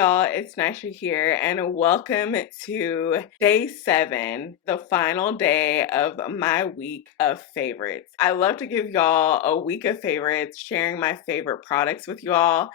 y'all, it's Nisha here, and welcome to day 7, the final day of my week of favorites. I love to give y'all a week of favorites, sharing my favorite products with y'all.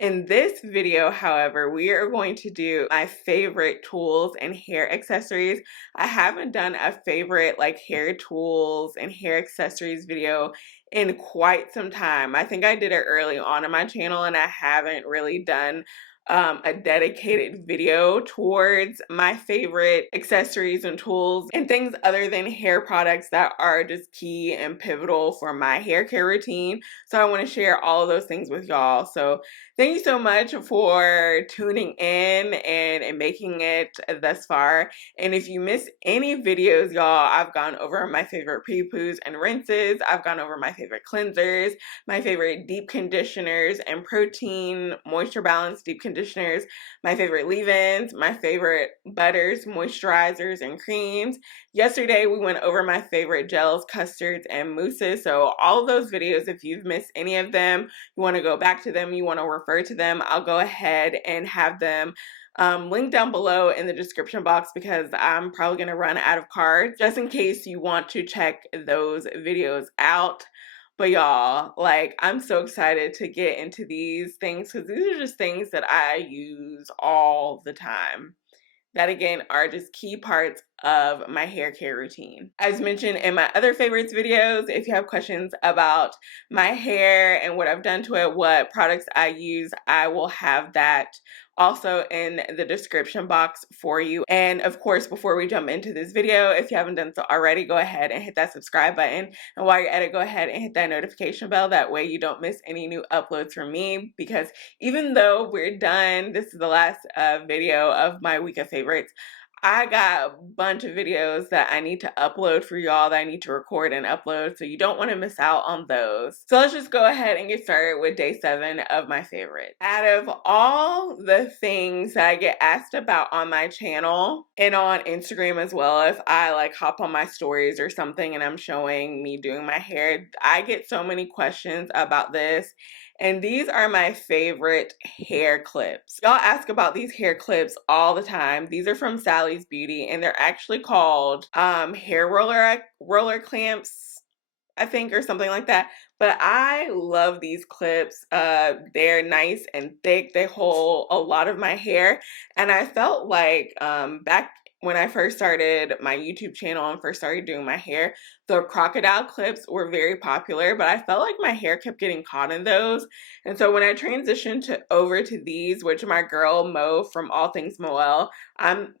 In this video, however, we are going to do my favorite tools and hair accessories. I haven't done a favorite hair tools and hair accessories video in quite some time. I think I did it early on in my channel, and I haven't really done a dedicated video towards my favorite accessories and tools and things other than hair products that are just key and pivotal for my hair care routine. So I want to share all of those things with y'all. So thank you so much for tuning in and making it thus far. And if you miss any videos, y'all, I've gone over my favorite prepoos and rinses. I've gone over my favorite cleansers, my favorite deep conditioners and protein moisture balance deep conditioners, my favorite leave-ins, my favorite butters, moisturizers, and creams. Yesterday, we went over my favorite gels, custards, and mousses. So all of those videos, if you've missed any of them, you want to go back to them, you want to refer to them, I'll go ahead and have them linked down below in the description box because I'm probably going to run out of cards just in case you want to check those videos out. But y'all, I'm so excited to get into these things because these are just things that I use all the time that again are just key parts of my hair care routine. As mentioned in my other favorites videos, if you have questions about my hair and what I've done to it, what products I use, I will have that also in the description box for you. And of course, before we jump into this video, if you haven't done so already, go ahead and hit that subscribe button. And while you're at it, go ahead and hit that notification bell. That way you don't miss any new uploads from me, because even though we're done, this is the last video of my week of favorites, I got a bunch of videos that I need to upload for y'all, that I need to record and upload, so you don't want to miss out on those. So let's just go ahead and get started with day 7 of my favorite. Out of all the things that I get asked about on my channel and on Instagram as well, if I hop on my stories or something and I'm showing me doing my hair, I get so many questions about this. And these are my favorite hair clips. Y'all ask about these hair clips all the time. These are from Sally's Beauty, and they're actually called hair roller clamps, I think, or something like that. But I love these clips. They're nice and thick. They hold a lot of my hair. And I felt like back when I first started my YouTube channel and first started doing my hair, the crocodile clips were very popular, but I felt like my hair kept getting caught in those. And so when I transitioned over to these, which my girl Mo from All Things Moelle,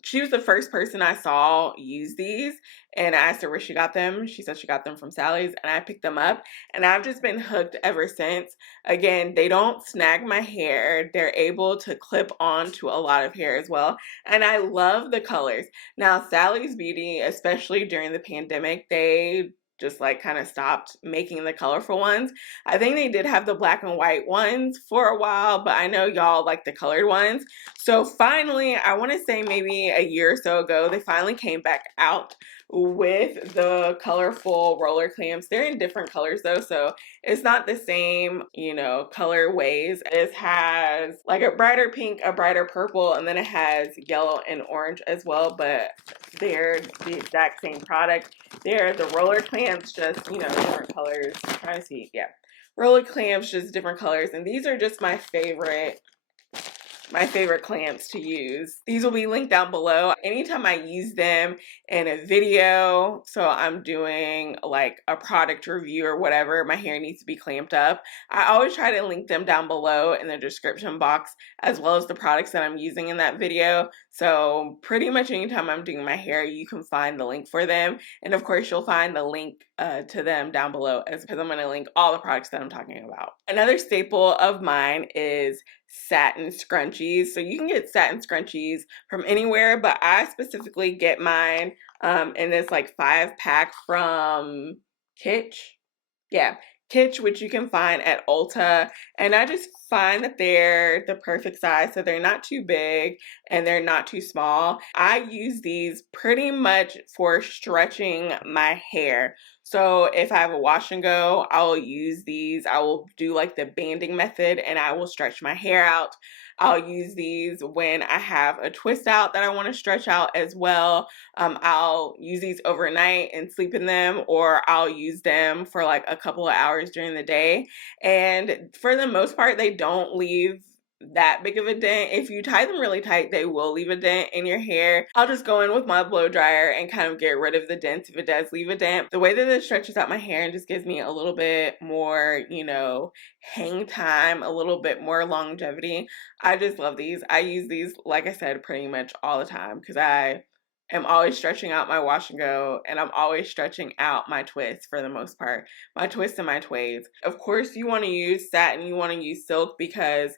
she was the first person I saw use these. And I asked her where she got them. She said she got them from Sally's, and I picked them up. And I've just been hooked ever since. Again, they don't snag my hair. They're able to clip on to a lot of hair as well. And I love the colors. Now, Sally's Beauty, especially during the pandemic, they just kind of stopped making the colorful ones. I think they did have the black and white ones for a while, but I know y'all like the colored ones. So finally, I want to say maybe a year or so ago, they finally came back out with the colorful roller clamps. They're in different colors though, so it's not the same, color ways. It has a brighter pink, a brighter purple, and then it has yellow and orange as well, but they're the exact same product. They're the roller clamps, just, different colors. I'm trying to see, yeah. Roller clamps, just different colors, and these are just my favorite clamps to use. These will be linked down below. Anytime I use them in a video, so I'm doing a product review or whatever, my hair needs to be clamped up, I always try to link them down below in the description box, as well as the products that I'm using in that video. So pretty much anytime I'm doing my hair, you can find the link for them. And of course, you'll find the link to them down below, because I'm going to link all the products that I'm talking about. Another staple of mine is satin scrunchies. So you can get satin scrunchies from anywhere, but I specifically get mine in this 5-pack from Kitsch. Yeah, Kitsch, which you can find at Ulta. And I just find that they're the perfect size. So they're not too big and they're not too small. I use these pretty much for stretching my hair. So if I have a wash and go, I will use these. I will do the banding method and I will stretch my hair out. I'll use these when I have a twist out that I want to stretch out as well. I'll use these overnight and sleep in them, or I'll use them for like a couple of hours during the day. And for the most part, they don't leave that big of a dent. If you tie them really tight, they will leave a dent in your hair. I'll just go in with my blow dryer and kind of get rid of the dents if it does leave a dent. The way that it stretches out my hair and just gives me a little bit more, hang time, a little bit more longevity. I just love these. I use these, like I said, pretty much all the time because I am always stretching out my wash and go, and I'm always stretching out my twists for the most part. My twists and my twaids. Of course, you want to use satin, you want to use silk, because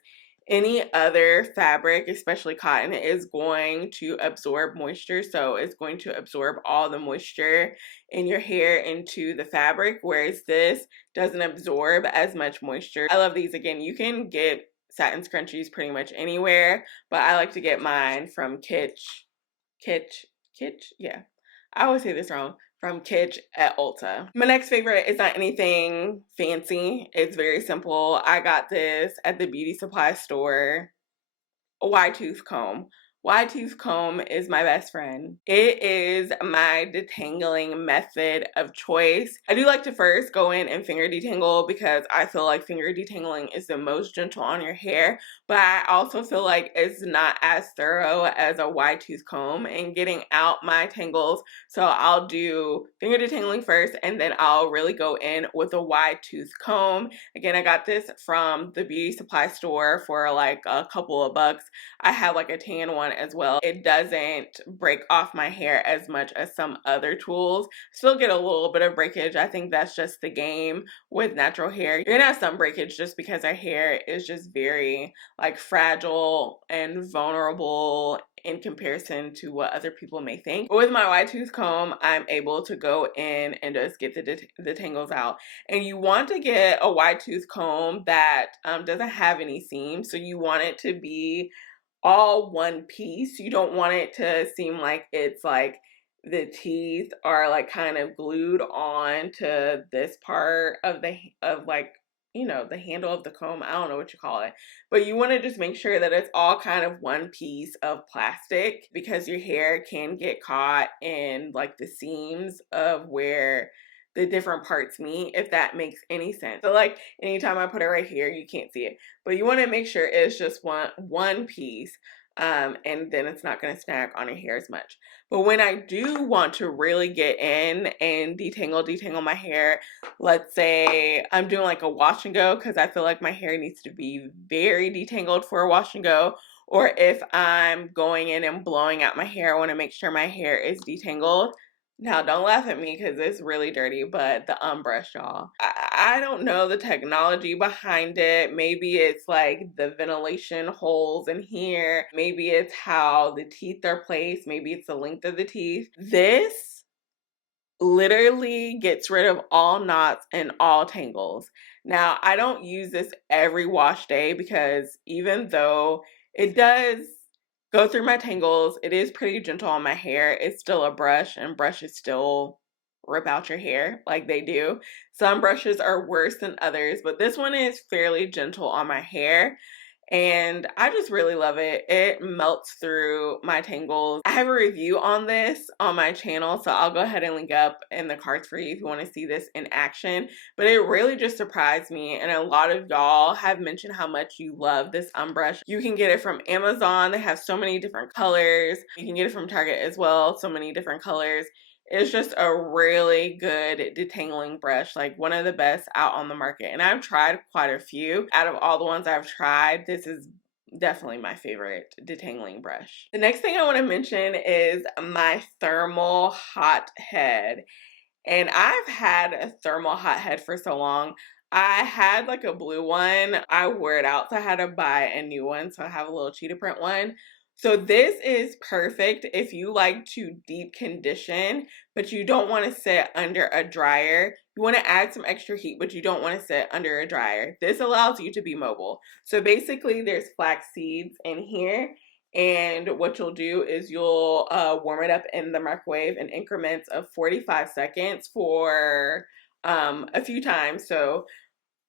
any other fabric, especially cotton, is going to absorb moisture. So it's going to absorb all the moisture in your hair into the fabric, whereas this doesn't absorb as much moisture. I love these. Again, you can get satin scrunchies pretty much anywhere, but I like to get mine from Kitsch, yeah. I always say this wrong. From Kitsch at Ulta. My next favorite is not anything fancy. It's very simple. I got this at the beauty supply store. A wide tooth comb. Wide tooth comb is my best friend. It is my detangling method of choice. I do like to first go in and finger detangle because I feel like finger detangling is the most gentle on your hair, but I also feel like it's not as thorough as a wide tooth comb in getting out my tangles. So I'll do finger detangling first, and then I'll really go in with a wide tooth comb. Again, I got this from the beauty supply store for like a couple of bucks. I have like a tan one as well. It doesn't break off my hair as much as some other tools. Still get a little bit of breakage. I think that's just the game with natural hair. You're gonna have some breakage just because our hair is just very like fragile and vulnerable in comparison to what other people may think. But with my wide tooth comb, I'm able to go in and just get the tangles out. And you want to get a wide tooth comb that doesn't have any seams. So you want it to be all one piece. You don't want it to seem like it's like the teeth are like kind of glued on to this part of the the handle of the comb. I don't know what you call it, but you want to just make sure that it's all kind of one piece of plastic, because your hair can get caught in like the seams of where the different parts meet, if that makes any sense. So like anytime I put it right here, you can't see it, but you want to make sure it's just one piece, and then it's not going to snag on your hair as much. But when I do want to really get in and detangle my hair, let's say I'm doing like a wash and go, because I feel like my hair needs to be very detangled for a wash and go, or if I'm going in and blowing out my hair, I want to make sure my hair is detangled. Now, don't laugh at me because it's really dirty, but the unbrush, y'all. I don't know the technology behind it. Maybe it's like the ventilation holes in here. Maybe it's how the teeth are placed. Maybe it's the length of the teeth. This literally gets rid of all knots and all tangles. Now, I don't use this every wash day because even though it does go through my tangles, it is pretty gentle on my hair. It's still a brush, and brushes still rip out your hair like they do. Some brushes are worse than others, but this one is fairly gentle on my hair. And I just really love it. It melts through my tangles. I have a review on this on my channel, so I'll go ahead and link up in the cards for you if you want to see this in action. But it really just surprised me, and a lot of y'all have mentioned how much you love this unbrush. You can get it from Amazon. They have so many different colors. You can get it from Target as well, so many different colors. It's just a really good detangling brush, like one of the best out on the market. And I've tried quite a few. Out of all the ones I've tried, this is definitely my favorite detangling brush. The next thing I want to mention is my thermal hot head. And I've had a thermal hot head for so long. I had like a blue one. I wore it out, so I had to buy a new one. So I have a little cheetah print one. So this is perfect if you like to deep condition, but you don't want to sit under a dryer. You want to add some extra heat, but you don't want to sit under a dryer. This allows you to be mobile. So basically there's flax seeds in here. And what you'll do is you'll warm it up in the microwave in increments of 45 seconds for a few times. So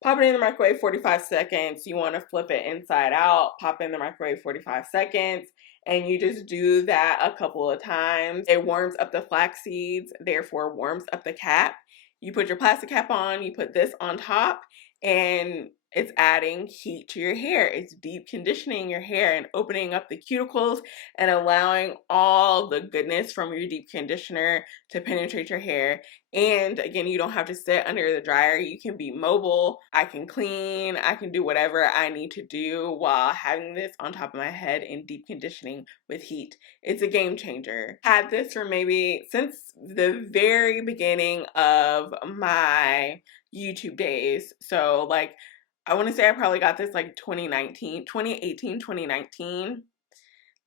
pop it in the microwave 45 seconds. You want to flip it inside out, pop it in the microwave 45 seconds. And you just do that a couple of times. It warms up the flax seeds, therefore warms up the cap. You put your plastic cap on, you put this on top, and it's adding heat to your hair. It's deep conditioning your hair and opening up the cuticles and allowing all the goodness from your deep conditioner to penetrate your hair. And again, you don't have to sit under the dryer. You can be mobile. I can clean. I can do whatever I need to do while having this on top of my head and deep conditioning with heat. It's a game changer. Had this for maybe since the very beginning of my YouTube days. So like, I want to say I probably got this like 2018, 2019.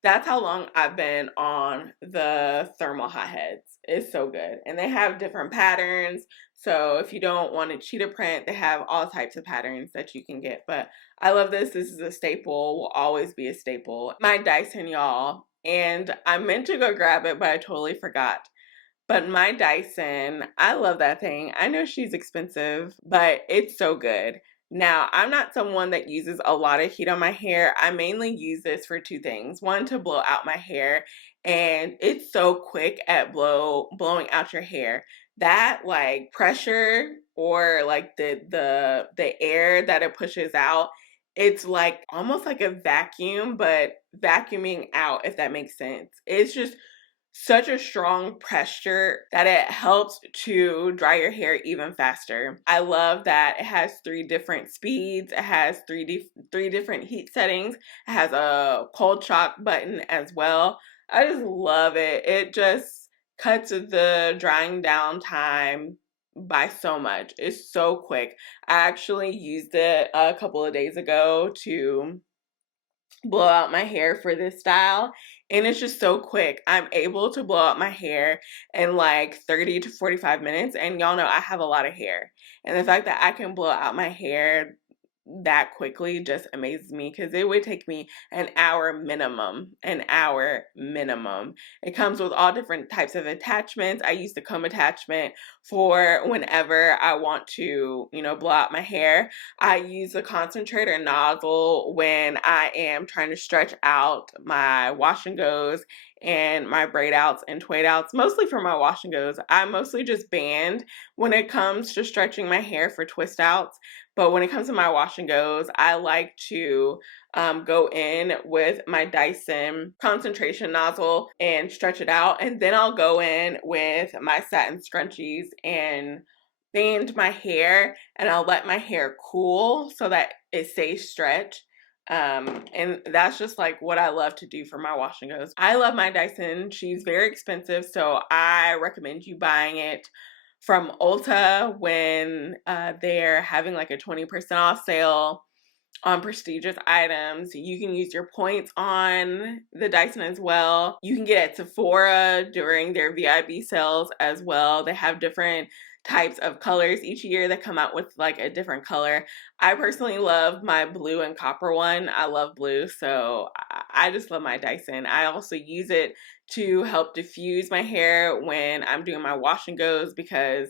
That's how long I've been on the thermal hot heads. It's so good. And they have different patterns. So if you don't want a cheetah print, they have all types of patterns that you can get. But I love this. This is a staple, will always be a staple. My Dyson, y'all. And I meant to go grab it, but I totally forgot. But my Dyson, I love that thing. I know she's expensive, but it's so good. Now, I'm not someone that uses a lot of heat on my hair. I mainly use this for two things. One, to blow out my hair, and it's so quick at blowing out your hair. That like pressure or like the air that it pushes out, it's like almost like a vacuum, but vacuuming out, if that makes sense. It's just such a strong pressure that it helps to dry your hair even faster. I love that it has 3 different speeds. It has three different heat settings. It has a cold shock button as well. I just love it. It just cuts the drying down time by so much. It's so quick. I actually used it a couple of days ago to blow out my hair for this style, and it's just so quick. I'm able to blow out my hair in like 30 to 45 minutes, and y'all know I have a lot of hair, and the fact that I can blow out my hair that quickly just amazes me, because it would take me an hour minimum. It comes with all different types of attachments. I use the comb attachment for whenever I want to, blow out my hair. I use the concentrator nozzle when I am trying to stretch out my wash and goes and my braid outs and Twaid outs, mostly for my wash and goes. I mostly just band when it comes to stretching my hair for twist outs. But when it comes to my wash and goes, I like to go in with my Dyson concentration nozzle and stretch it out. And then I'll go in with my Satin scrunchies and band my hair, and I'll let my hair cool so that it stays stretched. And that's just like what I love to do for my wash and goes. I love my Dyson. She's very expensive, so I recommend you buying it from Ulta when they're having like a 20% off sale on prestigious items. You can use your points on the Dyson as well. You can get at Sephora during their VIB sales as well. They have different types of colors each year that come out with like a different color. I personally love my blue and copper one. I love blue, so I just love my Dyson. I also use it to help diffuse my hair when I'm doing my wash and goes, because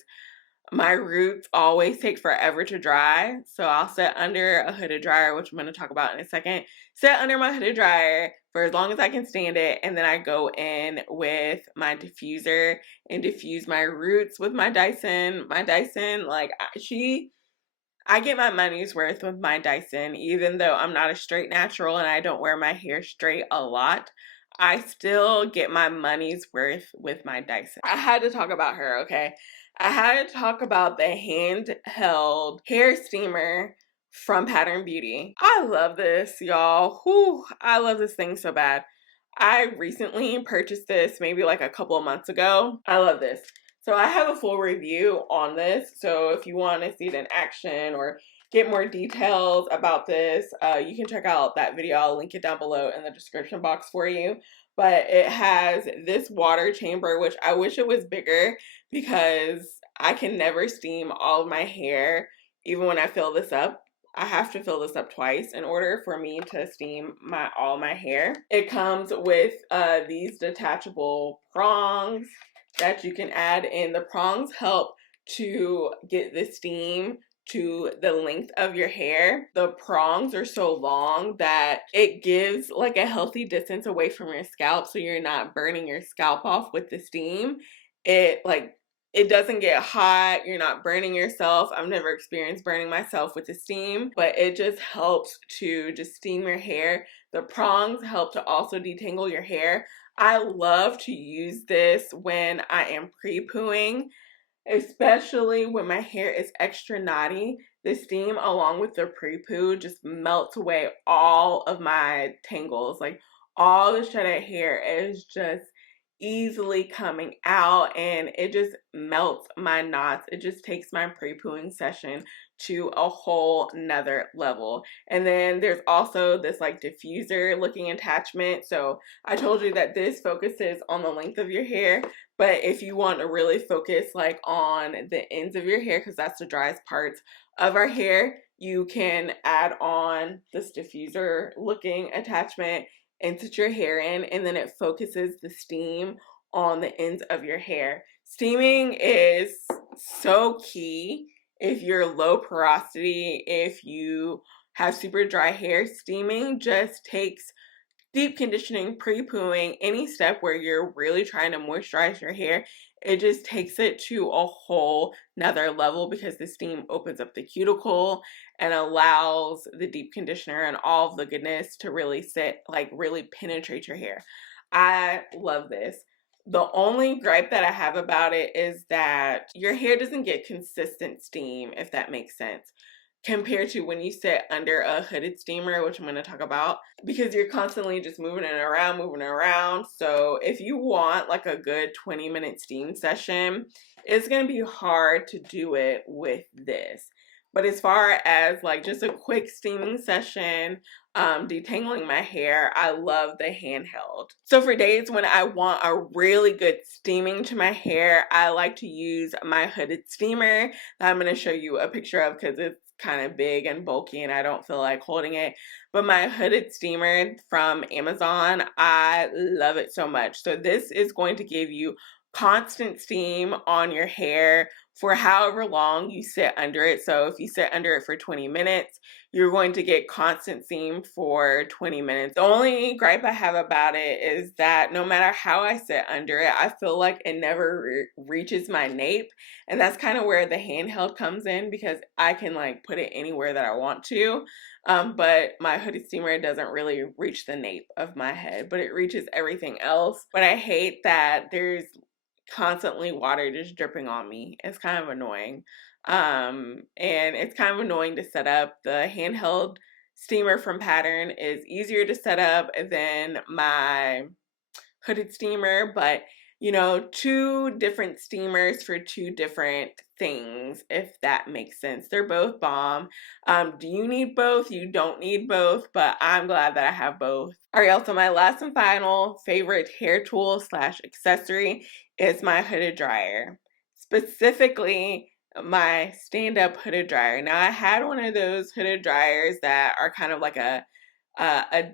my roots always take forever to dry. So I'll sit under a hooded dryer, which I'm going to talk about in a second. Sit under my hooded dryer for as long as I can stand it, and then I go in with my diffuser and diffuse my roots with my Dyson. My Dyson, like I get my money's worth with my Dyson, even though I'm not a straight natural and I don't wear my hair straight a lot. I still get my money's worth with my Dyson. I had to talk about her, okay? I had to talk about the handheld hair steamer from Pattern Beauty. I love this, y'all. Whew, I love this thing so bad. I recently purchased this maybe like a couple of months ago. I love this. So I have a full review on this. So if you want to see it in action or get more details about this, you can check out that video. I'll link it down below in the description box for you. But it has this water chamber, which I wish it was bigger, because I can never steam all of my hair. Even when I fill this up, I have to fill this up twice in order for me to steam all my hair. It comes with these detachable prongs that you can add in. The prongs help to get the steam to the length of your hair. The prongs are so long that it gives like a healthy distance away from your scalp so you're not burning your scalp off with the steam. It doesn't get hot, you're not burning yourself. I've never experienced burning myself with the steam, but it just helps to just steam your hair. The prongs help to also detangle your hair. I love to use this when I am pre-pooing, especially when my hair is extra knotty. The steam along with the pre-poo just melts away all of my tangles. Like all the shredded hair is just easily coming out and it just melts my knots. It just takes my pre-pooing session to a whole nother level. And then there's also this like diffuser looking attachment. So I told you that this focuses on the length of your hair, but if you want to really focus like on the ends of your hair, because that's the driest parts of our hair, you can add on this diffuser looking attachment and put your hair in, and then it focuses the steam on the ends of your hair. Steaming is so key if you're low porosity, if you have super dry hair. Steaming just takes deep conditioning, pre-pooing, any step where you're really trying to moisturize your hair, it just takes it to a whole nother level because the steam opens up the cuticle and allows the deep conditioner and all of the goodness to really sit, like really penetrate your hair. I love this. The only gripe that I have about it is that your hair doesn't get consistent steam, if that makes sense, compared to when you sit under a hooded steamer, which I'm going to talk about, because you're constantly just moving it around, moving it around. So if you want like a good 20-minute steam session, it's going to be hard to do it with this. But as far as like just a quick steaming session, detangling my hair, I love the handheld. So for days when I want a really good steaming to my hair, I like to use my hooded steamer that I'm going to show you a picture of because it's kind of big and bulky and I don't feel like holding it. But my hooded steamer from Amazon, I love it so much. So this is going to give you constant steam on your hair for however long you sit under it. So if you sit under it for 20 minutes, you're going to get constant steam for 20 minutes. The only gripe I have about it is that no matter how I sit under it, I feel like it never reaches my nape. And that's kind of where the handheld comes in because I can like put it anywhere that I want to. But my hooded steamer doesn't really reach the nape of my head, but it reaches everything else. But I hate that there's constantly water just dripping on me. It's kind of annoying. And it's kind of annoying to set up. The handheld steamer from Pattern is easier to set up than my hooded steamer, but you know, two different steamers for two different things, if that makes sense. They're both bomb. Do you need both? You don't need both, but I'm glad that I have both. All right, y'all, so my last and final favorite hair tool slash accessory is my hooded dryer. Specifically, my stand-up hooded dryer. Now, I had one of those hooded dryers that are kind of like a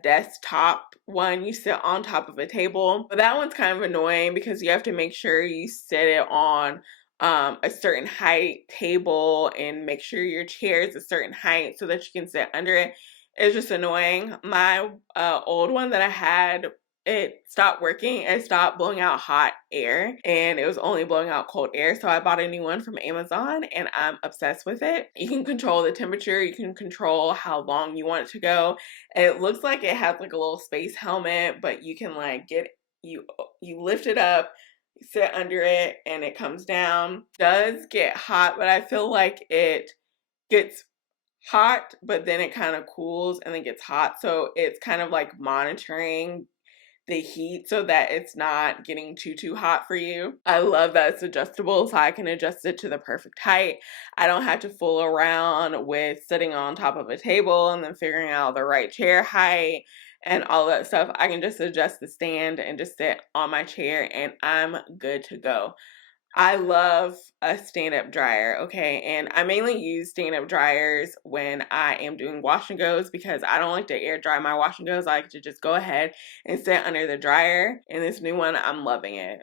desktop one. You sit on top of a table, but that one's kind of annoying because you have to make sure you sit it on a certain height table and make sure your chair is a certain height so that you can sit under it. It's just annoying. My old one that I had, it stopped working. It stopped blowing out hot air and it was only blowing out cold air. So I bought a new one from Amazon and I'm obsessed with it. You can control the temperature. You can control how long you want it to go. And it looks like it has like a little space helmet, but you can like you lift it up, sit under it, and it comes down. It does get hot, but I feel like it gets hot, but then it kind of cools and then gets hot. So it's kind of like monitoring the heat so that it's not getting too hot for you. I love that it's adjustable so I can adjust it to the perfect height. I don't have to fool around with sitting on top of a table and then figuring out the right chair height and all that stuff. I can just adjust the stand and just sit on my chair and I'm good to go. I love a stand-up dryer, okay? And I mainly use stand-up dryers when I am doing wash and goes because I don't like to air dry my wash and goes. I like to just go ahead and sit under the dryer. And this new one, I'm loving it.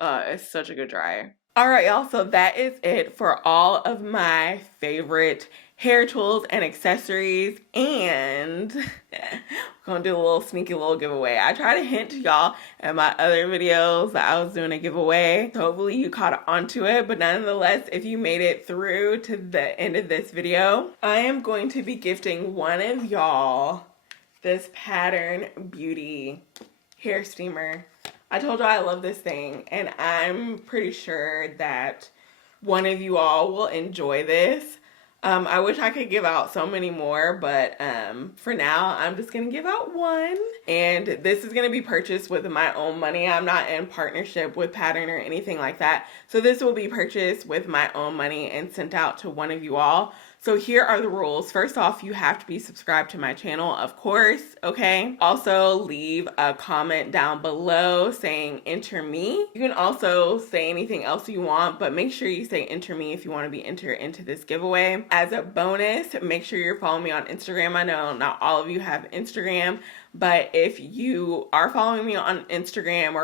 It's such a good dryer. All right, y'all, so that is it for all of my favorite hair tools and accessories, and we're gonna do a little sneaky little giveaway. I try to hint to y'all in my other videos that I was doing a giveaway, so hopefully you caught onto it, but nonetheless, if you made it through to the end of this video, I am going to be gifting one of y'all this Pattern Beauty hair steamer. I told you I love this thing, and I'm pretty sure that one of you all will enjoy this. I wish I could give out so many more, but for now, I'm just going to give out one. And this is going to be purchased with my own money. I'm not in partnership with Pattern or anything like that. So this will be purchased with my own money and sent out to one of you all. So here are the rules. First off, you have to be subscribed to my channel, of course, okay? Also, leave a comment down below saying enter me. You can also say anything else you want, but make sure you say enter me if you want to be entered into this giveaway. As a bonus, make sure you're following me on Instagram. I know not all of you have Instagram, but if you are following me on Instagram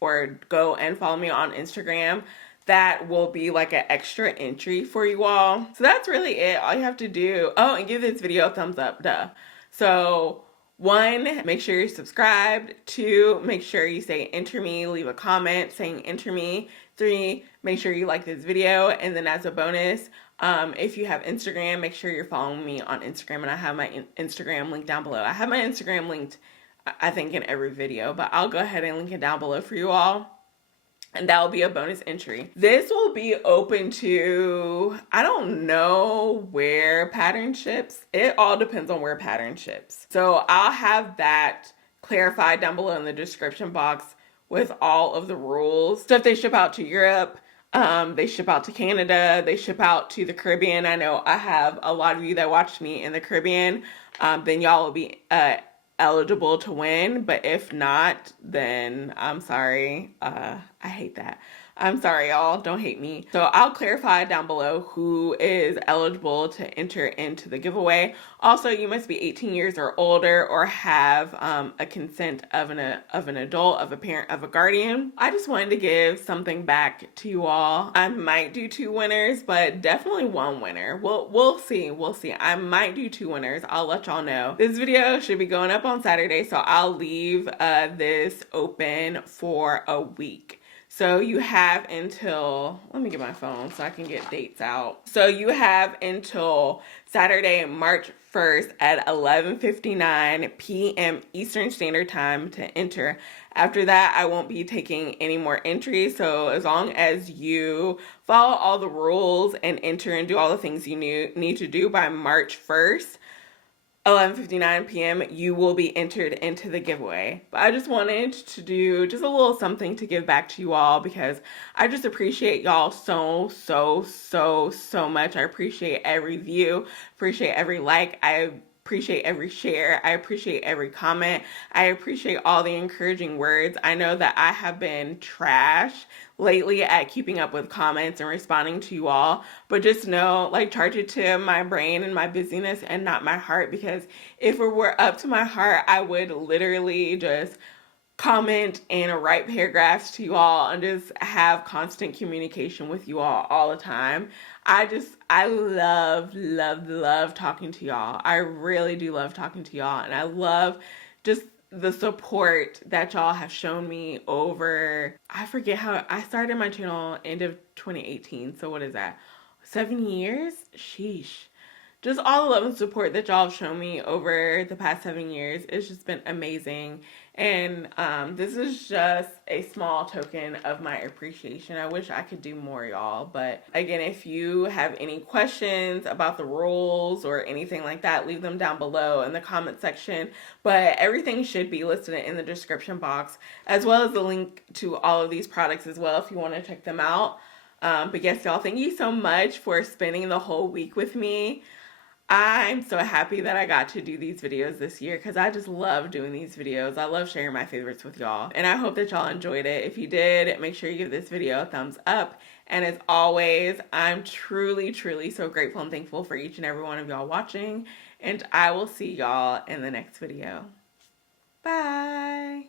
or go and follow me on Instagram, that will be like an extra entry for you all. So that's really it. All you have to do, oh, and give this video a thumbs up, duh. So 1, make sure you're subscribed. 2, make sure you say enter me, leave a comment saying enter me. 3, make sure you like this video. And then as a bonus, if you have Instagram, make sure you're following me on Instagram, and I have my Instagram link down below. I have my Instagram linked, I think, in every video, but I'll go ahead and link it down below for you all. And that will be a bonus entry. This will be open to, I don't know where Pattern ships. It all depends on where Pattern ships. So I'll have that clarified down below in the description box with all of the rules. So if they ship out to Europe, they ship out to Canada, they ship out to the Caribbean. I know I have a lot of you that watch me in the Caribbean. Then y'all will be eligible to win, but if not, then I'm sorry. I hate that. I'm sorry, y'all. Don't hate me. So I'll clarify down below who is eligible to enter into the giveaway. Also, you must be 18 years or older or have a consent of an adult, of a parent, of a guardian. I just wanted to give something back to you all. I might do 2 winners, but definitely 1 winner. We'll see. We'll see. I might do 2 winners. I'll let y'all know. This video should be going up on Saturday, so I'll leave this open for a week. So you have until, let me get my phone so I can get dates out. So you have until Saturday, March 1st at 11:59 p.m. Eastern Standard Time to enter. After that, I won't be taking any more entries. So as long as you follow all the rules and enter and do all the things you need to do by March 1st, 11:59 p.m., you will be entered into the giveaway. But I just wanted to do just a little something to give back to you all because I just appreciate y'all so much. I appreciate every view, appreciate every like, I appreciate every share, I appreciate every comment, I appreciate all the encouraging words. I know that I have been trash lately at keeping up with comments and responding to you all, but just know, like, charge it to my brain and my busyness and not my heart, because if it were up to my heart, I would literally just comment and write paragraphs to you all and just have constant communication with you all the time. I love talking to y'all. I really do love talking to y'all, and I love just the support that y'all have shown me over, I forget how, I started my channel end of 2018, so what is that, 7 years? Sheesh. Just all the love and support that y'all have shown me over the past 7 years. It's just been amazing. And this is just a small token of my appreciation. I wish I could do more, y'all. But again, if you have any questions about the rules or anything like that, leave them down below in the comment section. But everything should be listed in the description box, as well as the link to all of these products as well if you want to check them out. But yes, y'all, thank you so much for spending the whole week with me. I'm so happy that I got to do these videos this year because I just love doing these videos. I love sharing my favorites with y'all, and I hope that y'all enjoyed it. If you did, make sure you give this video a thumbs up. And as always, I'm truly so grateful and thankful for each and every one of y'all watching, and I will see y'all in the next video. Bye.